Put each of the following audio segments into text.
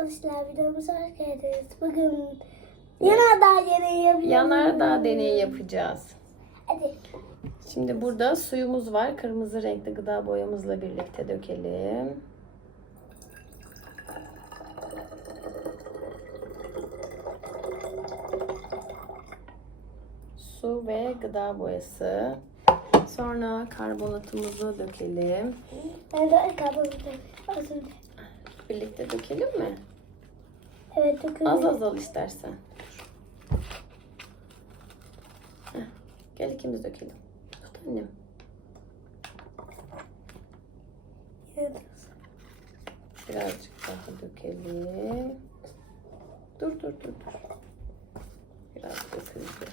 arkadaşlar videomuza hoş geldiniz. Bugün yanardağ deneyi yapıyoruz. Yanardağ deneyi yapacağız. Hadi. Şimdi burada suyumuz var. Kırmızı renkli gıda boyamızla birlikte dökelim. Su ve gıda boyası. Sonra karbonatımızı dökelim. Ben de önce. Birlikte dökelim mi? Evet. Az az al istersen. Heh, Gel ikimiz dökelim. Tut annem. Evet. Birazcık daha dökelim. Dur dur dur dur. Biraz döküldü.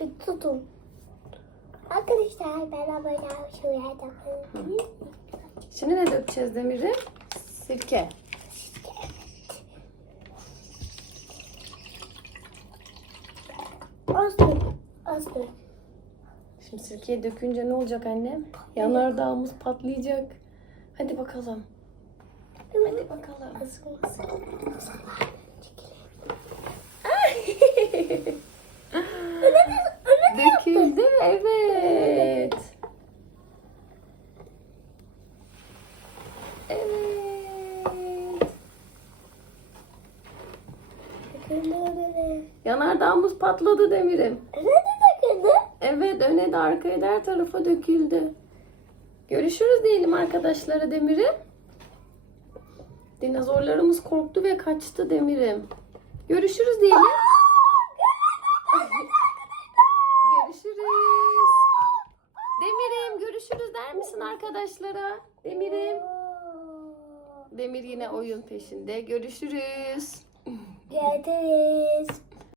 Bir tutun. Arkadaşlar şuraya takıyorum. Şimdi ne dökeceğiz Demir'i? Sirke. Az dök. Az dök. Şimdi sirkeyi dökünce ne olacak annem? Yanardağımız patlayacak. Hadi bakalım. Hadi bakalım. Az az. Döküldü mü? Evet. Evet. Öyle. Yanardağımız patladı Demir'im. Nerede döküldü? Evet öne de arkaya da her tarafa döküldü. Görüşürüz diyelim arkadaşlara Demir'im. Dinozorlarımız korktu ve kaçtı Demir'im. Görüşürüz diyelim. görüşürüz. Demir'im görüşürüz der misin arkadaşlara? Demir'im. Demir yine oyun peşinde. Görüşürüz. Görüşürüz.